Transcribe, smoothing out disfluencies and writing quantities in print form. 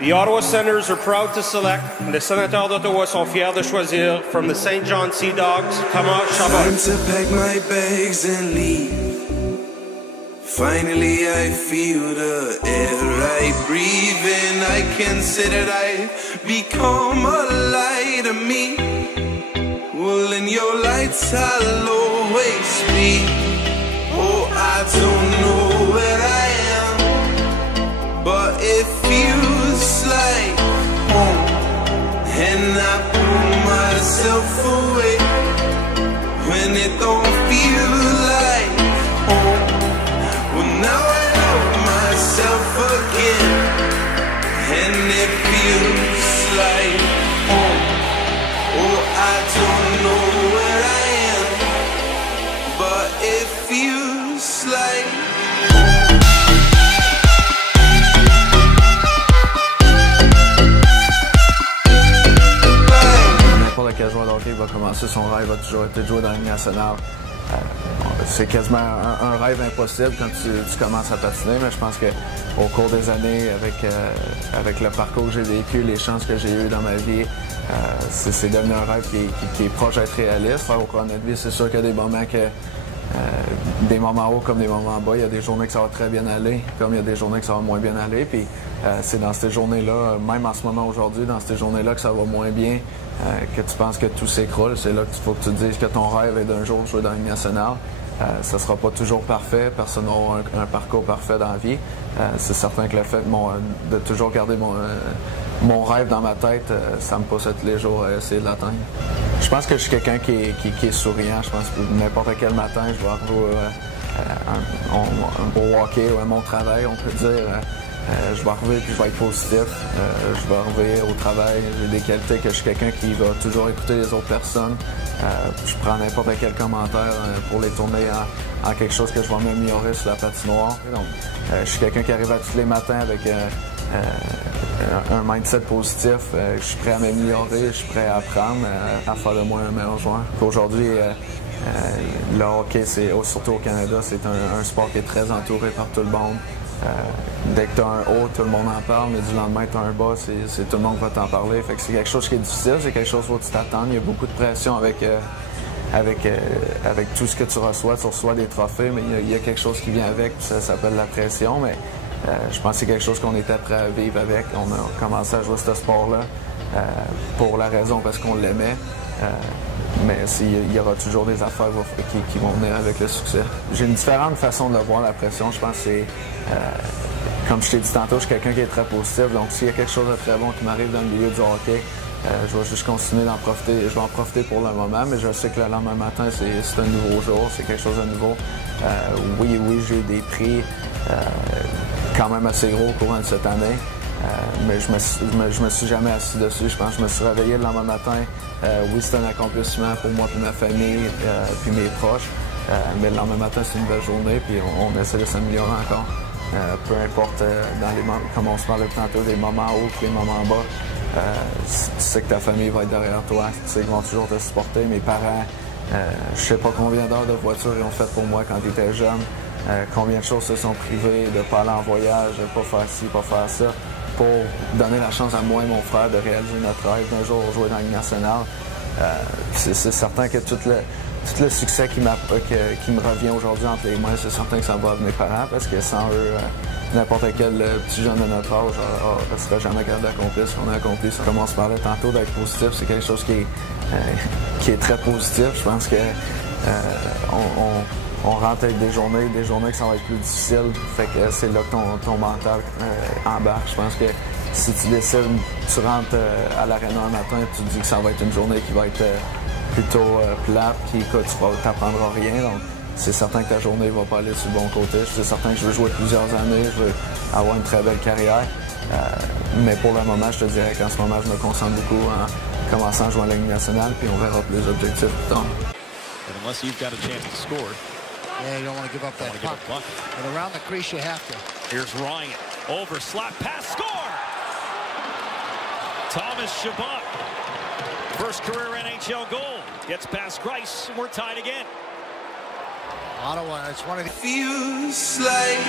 The Ottawa Senators are proud to select, les sénateurs d'Ottawa sont fiers de choisir, from the St. John Sea Dogs, Thomas Chabot. Time to pack my bags and leave. Finally I feel the air I breathe in. I can say that I've become a light to me. Well, in your lights I'll always be. Oh, I don't know where I am, but it feels like home. And I pull myself away when it don't feel like home. Well, now I know myself again, and it feels like home. Oh, I don't know where I am, but it feels like n'importe quel joueur de hockey va commencer son rêve, va toujours être de jouer dans la Ligue nationale. C'est quasiment un rêve impossible quand tu commences à patiner, mais je pense qu'au cours des années, avec le parcours que j'ai vécu, les chances que j'ai eues dans ma vie, c'est devenu un rêve qui est proche d'être réaliste. Au cours de notre vie, c'est sûr qu'il y a des moments des moments hauts comme des moments bas. Il y a des journées que ça va très bien aller, comme il y a des journées que ça va moins bien aller. Puis c'est dans ces journées-là, même en ce moment aujourd'hui, dans ces journées-là que ça va moins bien, que tu penses que tout s'écroule. C'est là qu'il faut que tu te dises que ton rêve est d'un jour jouer dans la Ligue nationale. Ça ne sera pas toujours parfait, personne n'aura un parcours parfait dans la vie. C'est certain que le fait de toujours garder mon rêve dans ma tête, ça me pousse à tous les jours à essayer de l'atteindre. Je pense que je suis quelqu'un qui est souriant. Je pense que n'importe quel matin, je vais arriver au hockey ou à mon travail, on peut dire. Je vais arriver et je vais être positif. Je vais arriver au travail. J'ai des qualités que je suis quelqu'un qui va toujours écouter les autres personnes. Je prends n'importe quel commentaire pour les tourner en quelque chose que je vais m'améliorer sur la patinoire. Donc, je suis quelqu'un qui arrive à tous les matins avec un mindset positif. Je suis prêt à m'améliorer, je suis prêt à apprendre, à faire de moi un meilleur joueur. Aujourd'hui, le hockey, surtout au Canada, c'est un sport qui est très entouré par tout le monde. Dès que tu as un haut, tout le monde en parle, mais du lendemain, tu as un bas, c'est tout le monde va t'en parler. Fait que c'est quelque chose qui est difficile, c'est quelque chose où tu t'attends. Il y a beaucoup de pression avec tout ce que tu reçois. Tu reçois des trophées, mais il y a quelque chose qui vient avec, ça s'appelle la pression. Mais je pense que c'est quelque chose qu'on était prêt à vivre avec. On a commencé à jouer ce sport-là pour la raison parce qu'on l'aimait. Mais il y aura toujours des affaires qui vont venir avec le succès. J'ai une différente façon de voir la pression. Je pense que c'est, comme je t'ai dit tantôt, je suis quelqu'un qui est très positif. Donc s'il y a quelque chose de très bon qui m'arrive dans le milieu du hockey, je vais juste continuer d'en profiter. Je vais en profiter pour le moment, mais je sais que le lendemain matin, c'est un nouveau jour, c'est quelque chose de nouveau. Oui, j'ai eu des prix quand même assez gros au courant de cette année. Mais je me suis jamais assis dessus. Je pense que je me suis réveillé le lendemain matin. Oui, c'est un accomplissement pour moi et ma famille, puis mes proches. Mais le lendemain matin, c'est une belle journée, puis on essaie de s'améliorer encore. Peu importe, comme on se parlait tantôt, des moments hauts et des moments bas, tu sais que ta famille va être derrière toi. Tu sais qu'ils vont toujours te supporter. Mes parents, je sais pas combien d'heures de voiture ils ont fait pour moi quand ils étaient jeunes. Combien de choses se sont privées, de ne pas aller en voyage, de ne pas faire ci, pas faire ça, pour donner la chance à moi et mon frère de réaliser notre rêve d'un jour jouer dans la Ligue nationale. C'est certain que tout le succès qui me revient aujourd'hui entre les mains, c'est certain que ça va de mes parents, parce que sans eux, n'importe quel petit jeune de notre âge ne serait jamais capable d'accomplir ce qu'on a accompli. Comme on se parlait tantôt, d'être positif, c'est quelque chose qui est très positif. Je pense que on rentre avec des journées que ça va être plus difficile. Fait que c'est là que ton mental embarque. Je pense que si tu décides, tu rentres à l'aréna un matin et tu te dis que ça va être une journée qui va être plutôt plate, puis que tu t'apprendras rien. Donc, c'est certain que ta journée ne va pas aller sur le bon côté. C'est certain que je veux jouer plusieurs années, je veux avoir une très belle carrière. Mais pour le moment, je te dirais qu'en ce moment, je me concentre beaucoup en commençant à jouer en Ligue nationale, puis on verra plus les objectifs plus tard. Unless you've got a chance to score. Yeah, you don't want to give up that puck. And around the crease, you have to. Here's Ryan. Over, slap, pass, score! Thomas Chabot. First career NHL goal. Gets past Grice, and we're tied again. Ottawa, it's one of the... Feels like